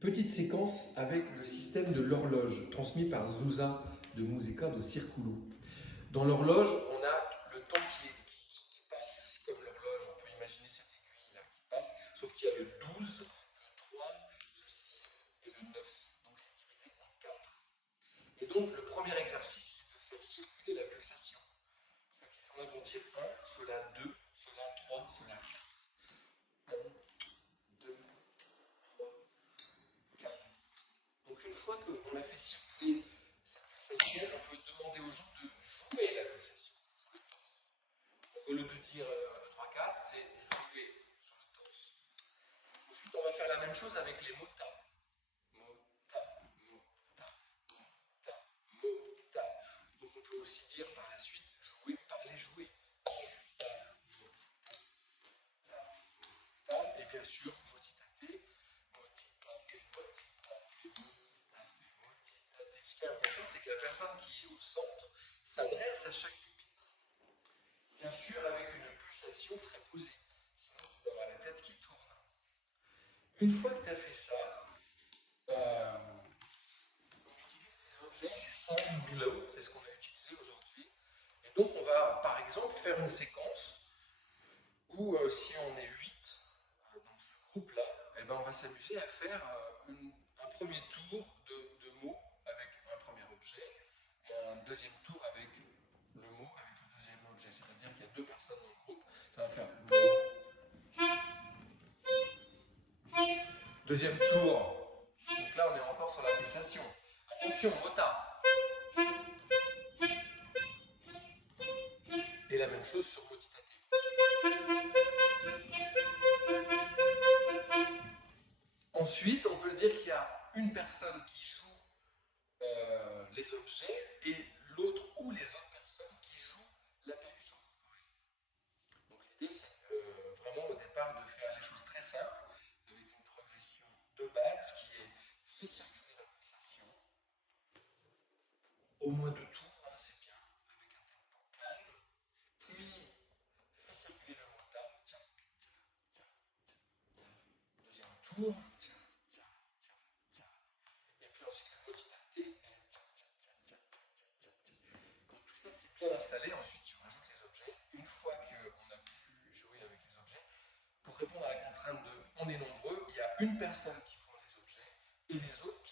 Petite séquence avec le système de l'horloge, transmis par Zouza de Musica do Círculo. Dans l'horloge, on a le temps qui passe comme l'horloge. On peut imaginer cette aiguille là qui passe, sauf qu'il y a le 12, le 3, le 6 et le 9. Donc c'est divisé en 4. Et donc le premier exercice, c'est de faire circuler la pulsation. Ceux qui sont là vont dire 1, ceux-là 2, ceux-là 3, ceux-là 4. 1, 2, 3, 4. Donc une fois qu'on a fait circuler cette pulsation, on peut demander aux gens de jouer la pulsation sur le torse. Donc au lieu de dire 1, 2, 3, 4, c'est jouer sur le torse. Ensuite, on va faire la même chose avec les motas. Mota, mota, mota, mota. Donc on peut aussi dire par la suite jouer, parler, jouer. Mota, mota, mota. Et bien sûr, motitate, motitate, motitate, motitate, motitate. Ce qui est important, c'est que la personne qui est au centre s'adresse à chaque pupitre. Bien sûr, avec une pulsation très posée. Sinon, tu vas avoir la tête qui tourne. Une fois que tu as fait ça, on utilise ces objets, les sound below, c'est ce qu'on a utilisé aujourd'hui. Et donc, on va, par exemple, faire une séquence où, si on est 8 dans ce groupe-là, eh ben, on va s'amuser à faire un premier tour de mots avec un premier objet et un deuxième tour avec le mot avec le deuxième objet. C'est-à-dire qu'il y a 2 personnes dans le groupe, ça va faire mot. Deuxième tour. Donc là, on est encore sur la pulsation. Attention, mota. Et la même chose sur motitate. Ensuite, on peut se dire qu'il y a une personne qui joue les objets et l'autre ou les autres personnes qui jouent la percussion corporelle. Donc l'idée, c'est vraiment au départ de faire les choses très simples avec une progression de base qui est fait circuler la pulsation. Au moins 2 tours, hein, c'est bien, avec un tempo calme. Puis, fait circuler le mota. Tiens, tiens, tiens, tiens. Deuxième tour. Tiens, tiens, tiens, tiens. Et puis ensuite le motitate. Tiens, tiens, tiens, tiens, tiens, tiens, tiens. Quand tout ça c'est bien installé, ensuite tu rajoutes les objets. Une fois qu'on a pu jouer avec les objets, pour répondre à la contrainte de on est nombreux, il y a une personne qui prend les objets et les autres